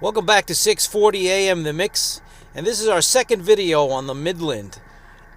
Welcome back to 640 AM The Mix, and this is our second video on the Midland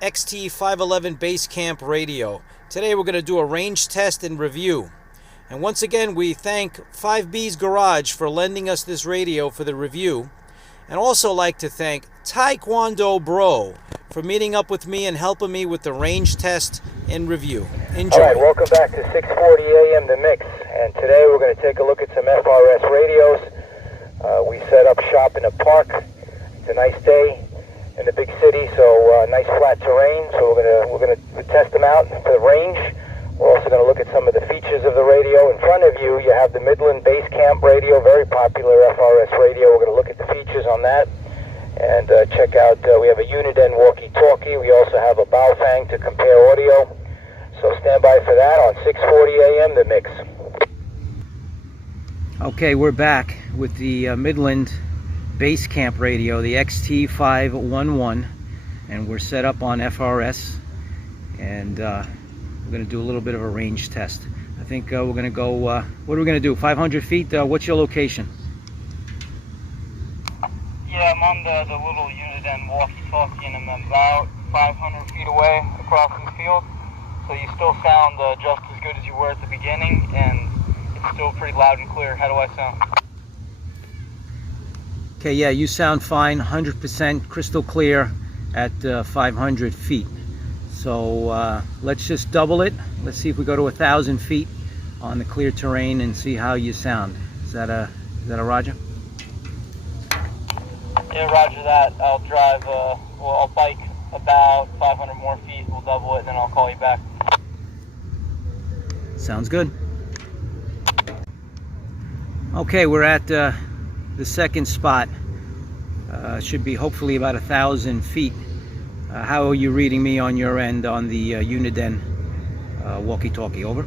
XT 511 Base Camp radio. Today we're going to do a range test and review. And once again we thank 5B's Garage for lending us this radio for the review, and also like to thank Taekwondo Bro for meeting up with me and helping me with the range test and review. Enjoy. Alright, welcome back to 640 AM The Mix, and today we're going to take a look at some FRS radios. We set up shop in a park. It's a nice day in the big city, so nice flat terrain. So we're gonna test them out for the range. We're also going to look at some of the features of the radio. In front of you, you have the Midland Base Camp radio, very popular FRS radio. We're going to look at the features on that and check out. We have a Uniden walkie-talkie. We also have a Baofeng to compare audio. So stand by for that on 640 AM The Mix. Okay, we're back with the Midland Base Camp radio, the XT 511, and we're set up on FRS, and we're going to do a little bit of a range test. I think we're going to go, what are we going to do, 500 feet? What's your location? Yeah, I'm on the little Uniden walkie-talkie, and I'm about 500 feet away across the field, so you still sound just as good as you were at the beginning, and it's still pretty loud and clear. How do I sound? Okay, yeah, you sound fine, 100% crystal clear at 500 feet. So let's just double it. Let's see if we go to 1,000 feet on the clear terrain and see how you sound. Is that a roger? Yeah, roger that. I'll drive, I'll bike about 500 more feet. We'll double it, and then I'll call you back. Sounds good. Okay, we're at the second spot. Should be hopefully about 1,000 feet. How are you reading me on your end on the Uniden walkie-talkie? Over.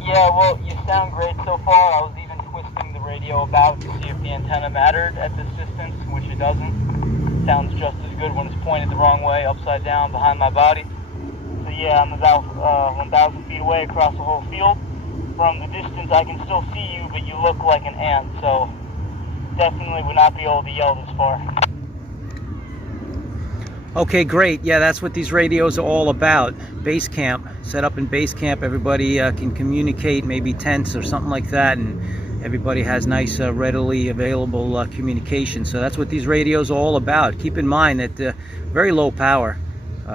Yeah, well, you sound great so far. I was even twisting the radio about to see if the antenna mattered at this distance, which it doesn't. Sounds just as good when it's pointed the wrong way, upside down, behind my body. So yeah, I'm about 1,000 feet away across the whole field. From the distance, I can still see you, but you look like an ant, so definitely would not be able to yell this far. Okay, great. Yeah, that's what these radios are all about. Base camp, set up in base camp. Everybody can communicate, maybe tents or something like that, and everybody has nice, readily available communication. So that's what these radios are all about. Keep in mind that very low power.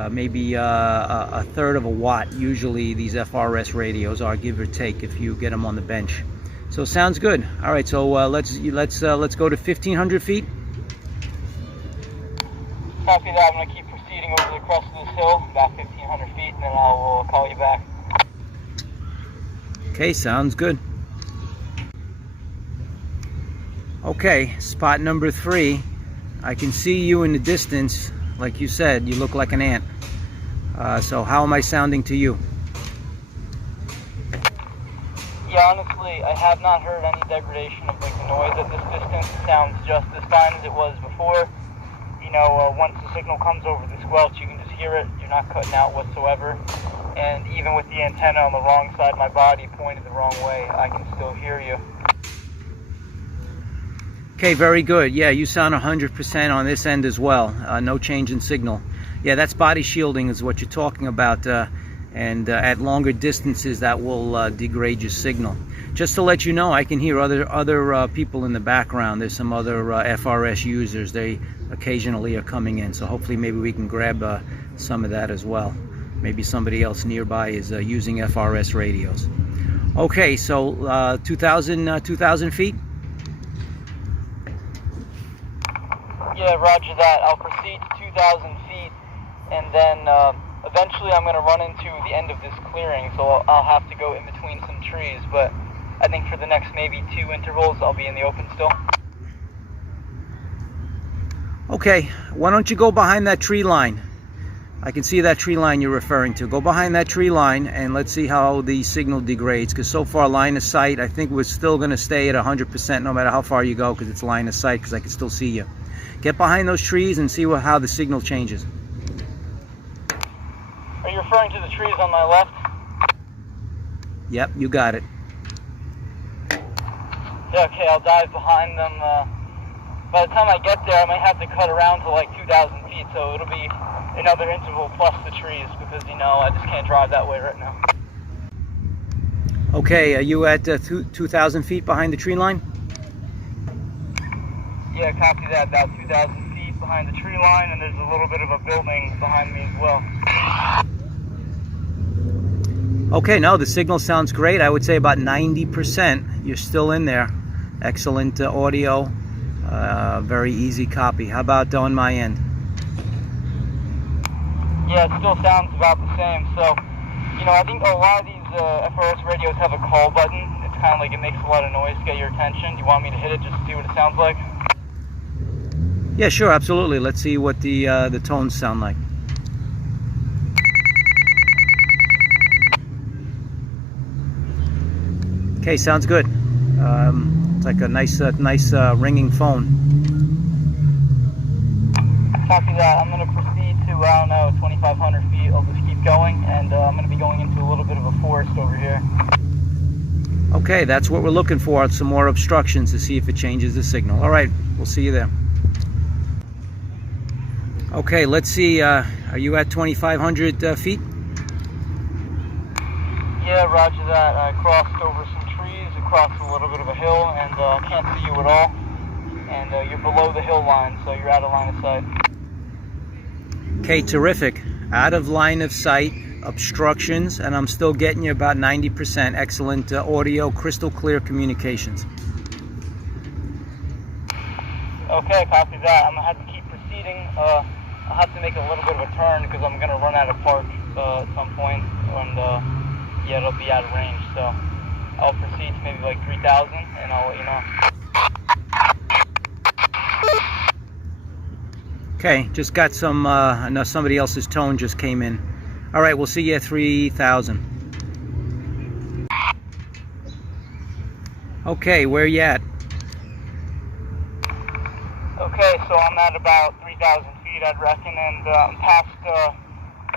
Maybe a third of a watt. Usually these FRS radios are, give or take, if you get them on the bench. So sounds good. All right, so let's go to 1,500 feet. Copy that. I'm going to keep proceeding over the crest of this hill, about 1,500 feet, and then I will call you back. Okay, sounds good. Okay, spot number 3. I can see you in the distance. Like you said, you look like an ant. So how am I sounding to you? Yeah, honestly, I have not heard any degradation of the noise at this distance. It sounds just as fine as it was before. You know, once the signal comes over the squelch, you can just hear it. You're not cutting out whatsoever. And even with the antenna on the wrong side of my body pointed the wrong way, I can still hear you. Okay, very good. Yeah, you sound 100% on this end as well. No change in signal. Yeah, that's body shielding is what you're talking about. And at longer distances, that will degrade your signal. Just to let you know, I can hear other people in the background. There's some other FRS users. They occasionally are coming in. So hopefully maybe we can grab some of that as well. Maybe somebody else nearby is using FRS radios. Okay, so 2,000 feet. Yeah, roger that. I'll proceed to 2,000 feet, and then eventually I'm going to run into the end of this clearing, so I'll have to go in between some trees, but I think for the next maybe 2 intervals, I'll be in the open still. Okay, why don't you go behind that tree line? I can see that tree line you're referring to. Go behind that tree line, and let's see how the signal degrades, because so far line of sight, I think we're still going to stay at 100% no matter how far you go, because it's line of sight, because I can still see you. Get behind those trees and see how the signal changes. Are you referring to the trees on my left? Yep, you got it. Yeah, okay, I'll dive behind them. By the time I get there, I might have to cut around to like 2,000 feet, so it'll be another interval plus the trees, because, you know, I just can't drive that way right now. Okay, are you at 2,000 feet behind the tree line? Yeah, copy that. About 2,000 feet behind the tree line, and there's a little bit of a building behind me as well. Okay, no, the signal sounds great. I would say about 90%. You're still in there. Excellent audio. Very easy copy. How about on my end? Yeah, it still sounds about the same. So, you know, I think a lot of these FRS radios have a call button. It's kind of like it makes a lot of noise to get your attention. Do you want me to hit it just to see what it sounds like? Yeah, sure, absolutely. Let's see what the tones sound like. Okay, sounds good. It's like a nice ringing phone. Copy that. I'm going to proceed to, I don't know, 2,500 feet. I'll just keep going, and I'm going to be going into a little bit of a forest over here. Okay, that's what we're looking for. Some more obstructions to see if it changes the signal. All right, we'll see you there. Okay, let's see. Are you at 2,500 feet? Yeah, roger that. I crossed over some trees, across a little bit of a hill, and can't see you at all. And you're below the hill line, so you're out of line of sight. Okay, terrific. Out of line of sight, obstructions, and I'm still getting you about 90%. Excellent audio, crystal clear communications. Okay, copy that. I'm going to have to keep proceeding. I'll have to make a little bit of a turn because I'm going to run out of park at some point, and yeah, it'll be out of range. So I'll proceed to maybe like 3,000, and I'll let you know. Okay, just got some, I know somebody else's tone just came in. All right, we'll see you at 3,000. Okay, where you at? Okay, so I'm at about 3,000 feet, I'd reckon, and I'm past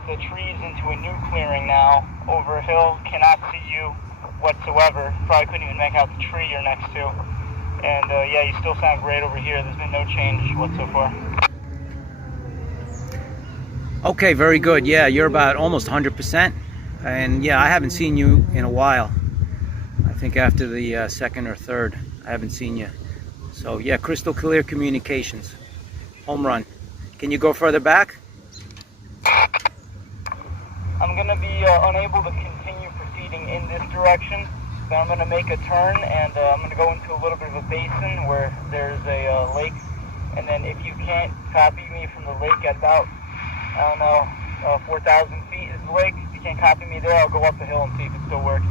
the trees into a new clearing now, over a hill. Cannot see you whatsoever. Probably couldn't even make out the tree you're next to. And yeah, you still sound great over here. There's been no change whatsoever. Okay, very good. Yeah, you're about almost 100%. And yeah, I haven't seen you in a while. I think after the second or third, I haven't seen you. So yeah, crystal clear communications. Home run. Can you go further back? I'm going to be unable to continue proceeding in this direction. So I'm going to make a turn, and I'm going to go into a little bit of a basin where there's a lake. And then if you can't copy me from the lake at about, I don't know, 4,000 feet is the lake. If you can't copy me there, I'll go up the hill and see if it still works.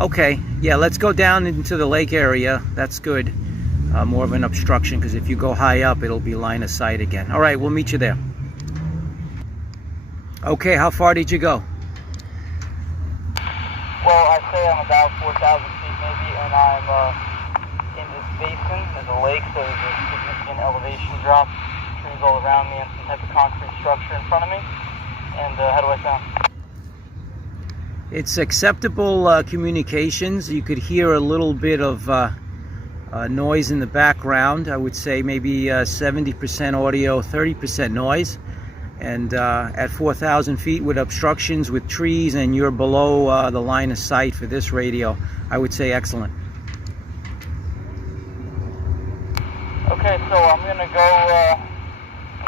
Okay, yeah, let's go down into the lake area. That's good. More of an obstruction, because if you go high up, it'll be line of sight again. All right, we'll meet you there. Okay, how far did you go? Well, I say I'm about 4,000 feet maybe, and I'm in this basin. There's a lake, so there's a significant elevation drop. Trees all around me and some type of concrete structure in front of me. And how do I sound? It's acceptable communications. You could hear a little bit of noise in the background. I would say maybe 70% audio, 30% noise. And at 4,000 feet with obstructions, with trees, and you're below the line of sight for this radio, I would say excellent. Okay, so I'm going to go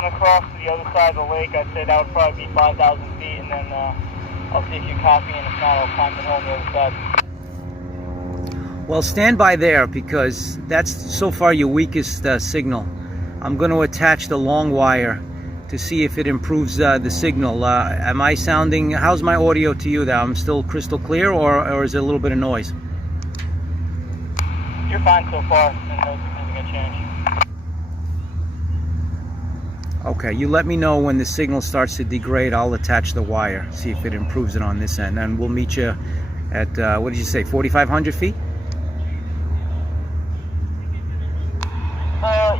across to the other side of the lake. I'd say that would probably be 5,000 feet, and then I'll see if you copy, and if not, I'll climb the hill on the other side. Well, stand by there, because that's so far your weakest signal. I'm going to attach the long wire to see if it improves the signal. Am I sounding, how's my audio to you there? I'm still crystal clear, or is it a little bit of noise? You're fine so far, and no significant change. Okay, you let me know when the signal starts to degrade. I'll attach the wire, see if it improves it on this end, and we'll meet you at, what did you say, 4,500 feet?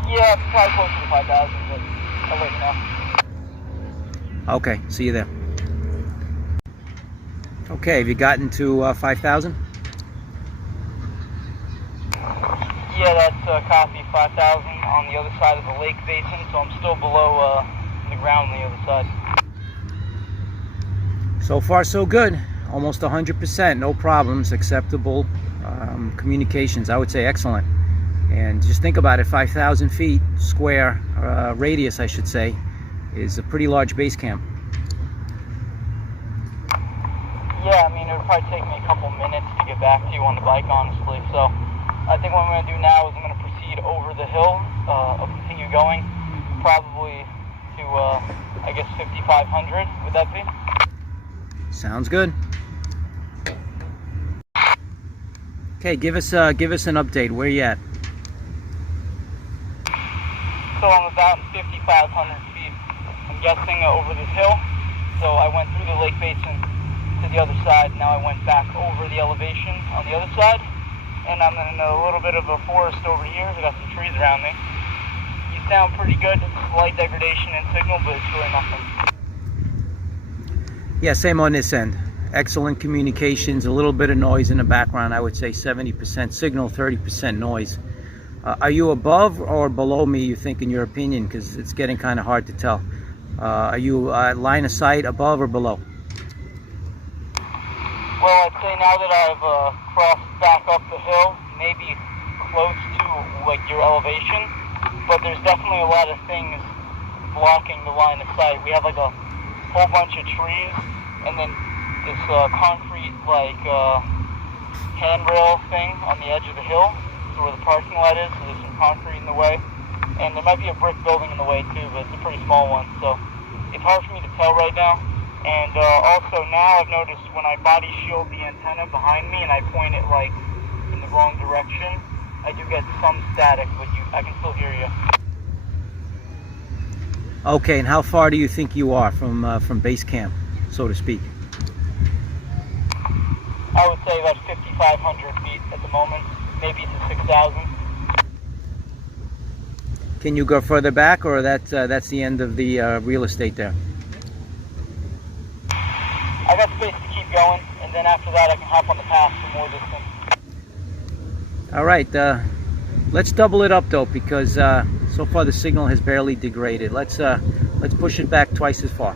Yeah, probably close to 5,000, but I'll let you know. Okay, see you there. Okay, have you gotten to 5,000? Yeah, that's copy 5,000 on the other side of the lake basin, so I'm still below the ground on the other side. So far so good, almost 100%, no problems, acceptable communications, I would say excellent. And just think about it, 5,000 feet square radius, I should say, is a pretty large base camp. Yeah, I mean, it would probably take me a couple minutes to get back to you on the bike, honestly. So I think what I'm going to do now is I'm going to proceed over the hill, I'll continue going, probably to, I guess, 5,500, would that be? Sounds good. Okay, give us an update. Where you at? So I'm about 5,500 feet, I'm guessing, over this hill. So I went through the lake basin to the other side. Now I went back over the elevation on the other side, and I'm in a little bit of a forest over here. I got some trees around me. You sound pretty good. Slight degradation in signal, but it's really nothing. Yeah, same on this end. Excellent communications, a little bit of noise in the background. I would say 70% signal, 30% noise. Are you above or below me, you think, in your opinion? Because it's getting kind of hard to tell. Are you line of sight above or below? Well, I'd say now that I've crossed back up the hill, maybe close to like your elevation, but there's definitely a lot of things blocking the line of sight. We have like a whole bunch of trees, and then this concrete like handrail thing on the edge of the hill, so where the parking lot is. So there's some concrete in the way, and there might be a brick building in the way too, but it's a pretty small one, so it's hard for me to tell right now. And also now I've noticed when I body shield the antenna behind me and I point it like in the wrong direction, I do get some static, but I can still hear you. Okay, and how far do you think you are from base camp, so to speak? I would say about 5,500 feet at the moment, maybe to 6,000. Can you go further back, or that's the end of the real estate there? I got space to keep going, and then after that I can hop on the path for more distance. All right, let's double it up though, because so far the signal has barely degraded. Let's push it back twice as far.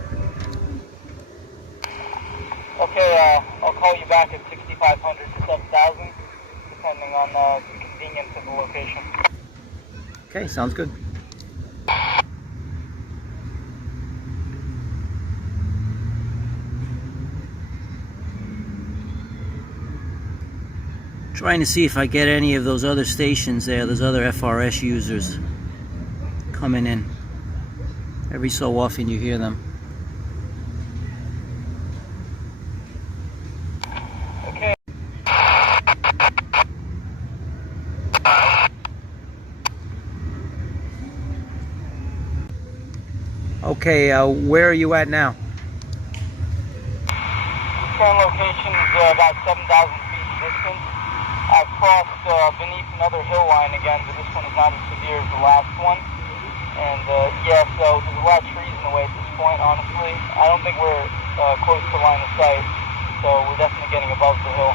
Okay, I'll call you back at 6,500 to 7,000, depending on the convenience of the location. Okay, sounds good. Trying to see if I get any of those other stations there, those other FRS users coming in. Every so often you hear them. Okay. Okay, where are you at now? Current location is about 7,000 feet distance. I've crossed beneath another hill line again, but this one is not as severe as the last one. And yeah, so there's a lot of trees in the way at this point, honestly. I don't think we're close to line of sight, so we're definitely getting above the hill.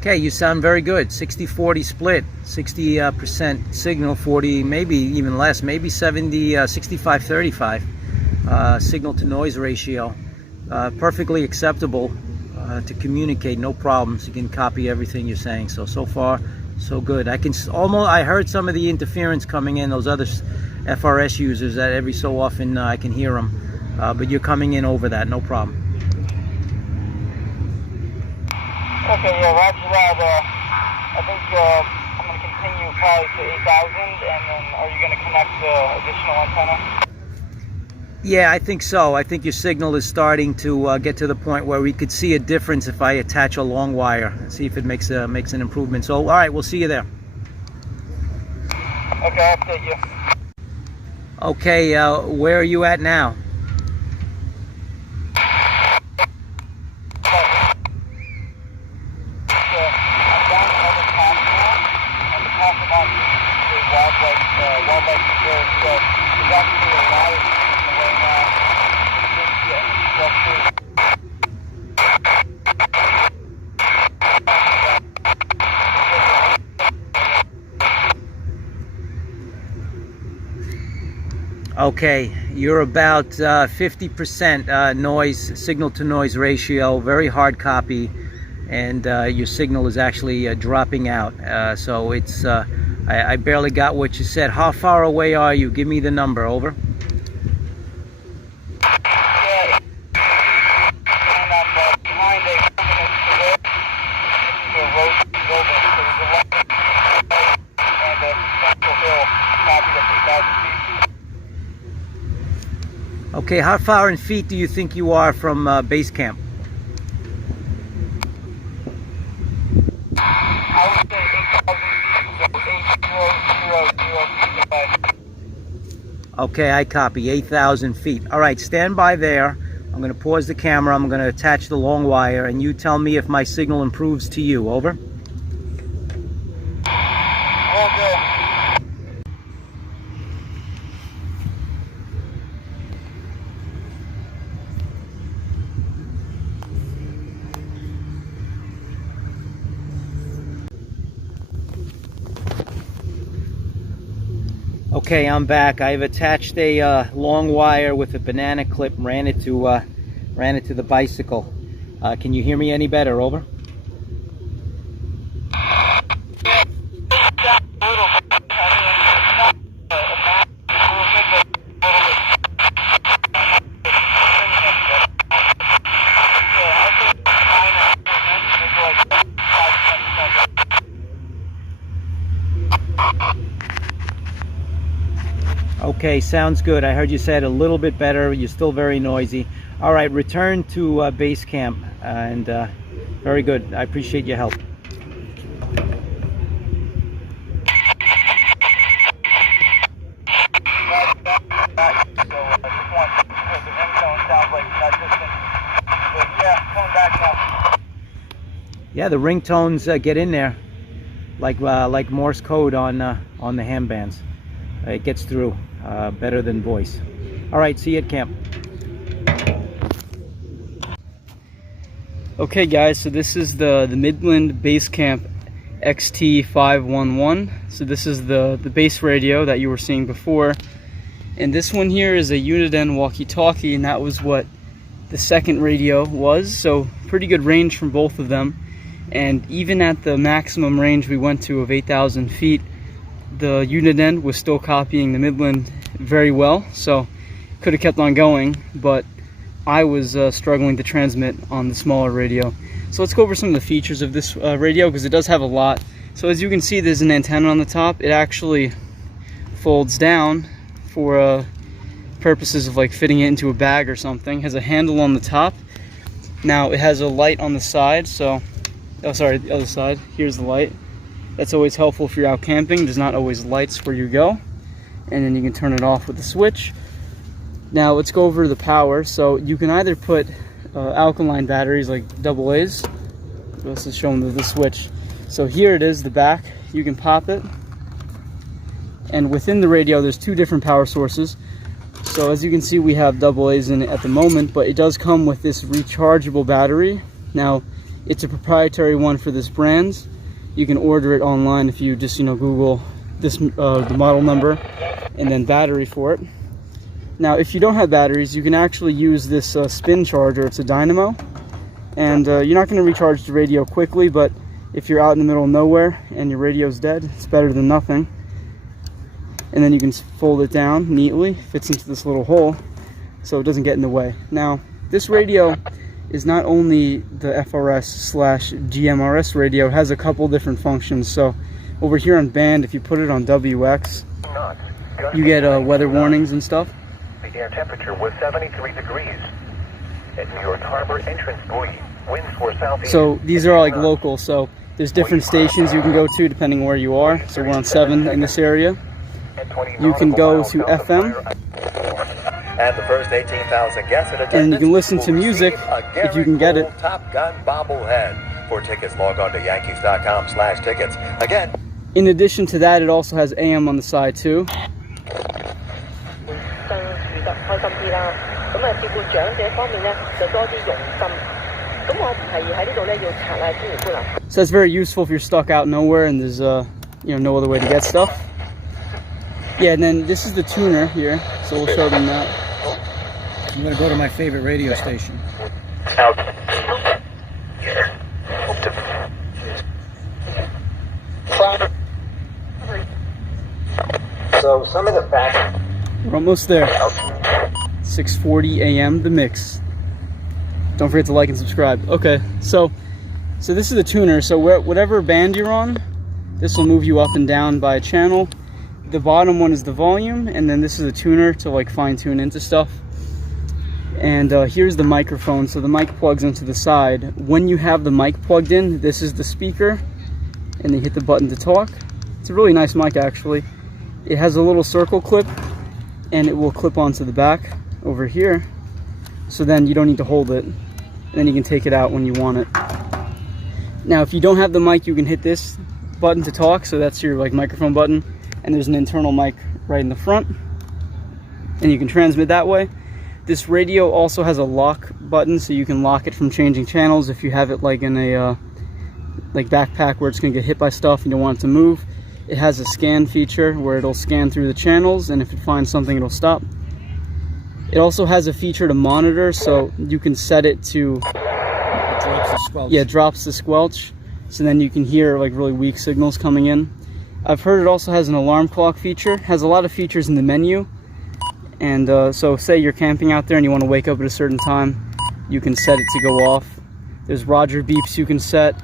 Okay, you sound very good. 60-40 split, 60% signal, 40, maybe even less, maybe 70, 65-35 signal to noise ratio. Perfectly acceptable to communicate, no problems. You can copy everything you're saying. So far, so good. I heard some of the interference coming in, those other FRS users that every so often I can hear them. But you're coming in over that, no problem. Okay, yeah, roger that. I think I'm going to continue probably to 8,000, and then are you going to connect the additional antenna? Yeah, I think so. I think your signal is starting to get to the point where we could see a difference if I attach a long wire and see if it makes an improvement. So, all right, we'll see you there. Okay, I'll update you. Okay, where are you at now? Wildlife reserve, so there's actually a lot of trees in the way now. Okay, you're about 50% noise, signal to noise ratio, very hard copy, and your signal is actually dropping out. So it's, I barely got what you said. How far away are you? Give me the number, over. Okay, how far in feet do you think you are from base camp? I would say 8,000 feet. Okay, I copy, 8,000 feet. All right, stand by there. I'm going to pause the camera. I'm going to attach the long wire, and you tell me if my signal improves to you. Over. Okay. Okay, I'm back. I've attached a long wire with a banana clip, ran it to the bicycle. Can you hear me any better? Over. Okay, sounds good. I heard you said a little bit better. You're still very noisy. All right, return to base camp, and very good. I appreciate your help. Yeah, the ringtones get in there, like Morse code on the handbands. It gets through better than voice. All right, see you at camp. Okay guys, so this is the Midland Basecamp XT511. So this is the base radio that you were seeing before. And this one here is a Uniden walkie-talkie, and that was what the second radio was. So pretty good range from both of them. And even at the maximum range we went to of 8,000 feet, the Uniden was still copying the Midland very well. So could have kept on going, but I was struggling to transmit on the smaller radio. So let's go over some of the features of this radio, because it does have a lot. So as you can see, there's an antenna on the top. It actually folds down for purposes of like fitting it into a bag or something. It has a handle on the top. Now it has a light on the side, so, oh sorry, the other side. Here's the light. That's always helpful if you're out camping. There's not always lights where you go. And then you can turn it off with the switch. Now let's go over the power. So you can either put alkaline batteries like AA's. This is showing the switch. So here it is, the back. You can pop it. And within the radio there's two different power sources. So as you can see, we have AA's in it at the moment, but it does come with this rechargeable battery. Now it's a proprietary one for this brand. You can order it online if you just Google this the model number and then battery for it. Now if you don't have batteries, you can actually use this spin charger. It's a dynamo, and you're not going to recharge the radio quickly, but if you're out in the middle of nowhere and your radio's dead, it's better than nothing. And then you can fold it down neatly, fits into this little hole so it doesn't get in the way. Now this radio is not only the FRS GMRS radio, it has a couple different functions. So over here on band, if you put it on WX, you get weather warnings and stuff. The air temperature was 73 degrees. At New York Harbor entrance buoy, winds were southeast. So these are like local, so there's different stations you can go to depending where you are. So we're on 7 in this area. You can go to FM. And the first 18,000 guests in attendance, and you can listen to music if you can get it. Top Gun bobblehead. For tickets, log on to yankees.com/tickets. Again. In addition to that, it also has AM on the side too. So that's very useful if you're stuck out nowhere and there's no other way to get stuff. Yeah, and then this is the tuner here, so we'll show them that. I'm going to go to my favorite radio station. So some of the facts. We're almost there. 6:40 a.m. The Mix. Don't forget to like and subscribe. Okay, so this is the tuner. So whatever band you're on, this will move you up and down by channel. The bottom one is the volume, and then this is a tuner to like fine tune into stuff. And here's the microphone. So the mic plugs into the side. When you have the mic plugged in, this is the speaker, and you hit the button to talk. It's a really nice mic actually. It has a little circle clip, and it will clip onto the back over here. So then you don't need to hold it, and then you can take it out when you want it. Now if you don't have the mic, you can hit this button to talk, so that's your like microphone button, and there's an internal mic right in the front, and you can transmit that way. This radio also has a lock button, so you can lock it from changing channels if you have it like in a like backpack where it's going to get hit by stuff and you don't want it to move. It has a scan feature where it'll scan through the channels, and if it finds something, it'll stop. It also has a feature to monitor, so you can set it to It drops the squelch. yeah, drops the squelch, so then you can hear like really weak signals coming in. I've heard it also has an alarm clock feature. Has a lot of features in the menu, and so say you're camping out there and you want to wake up at a certain time, you can set it to go off. There's Roger beeps you can set.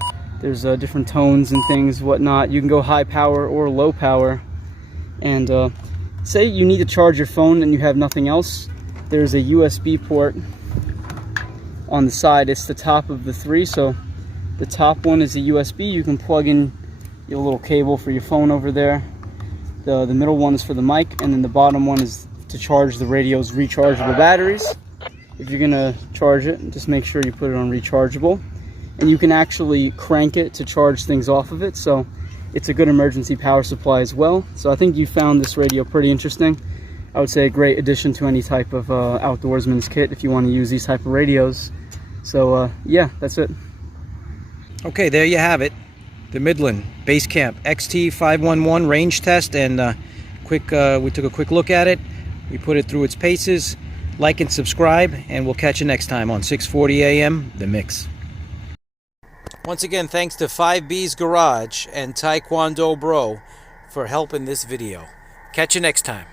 There's different tones and things, whatnot. You can go high power or low power. And say you need to charge your phone and you have nothing else, there's a USB port on the side. It's the top of the three, so the top one is a USB. You can plug in your little cable for your phone over there. The middle one is for the mic, and then the bottom one is to charge the radio's rechargeable batteries. If you're gonna charge it, just make sure you put it on rechargeable. And you can actually crank it to charge things off of it, so it's a good emergency power supply as well. So I think you found this radio pretty interesting. I would say a great addition to any type of outdoorsman's kit if you want to use these type of radios. So yeah, that's it. Okay, there you have it. The Midland Base Camp XT511 range test, and we took a quick look at it. We put it through its paces. Like and subscribe, and we'll catch you next time on 6:40 a.m. The Mix. Once again, thanks to 5B's Garage and Taekwondo Bro for helping this video. Catch you next time.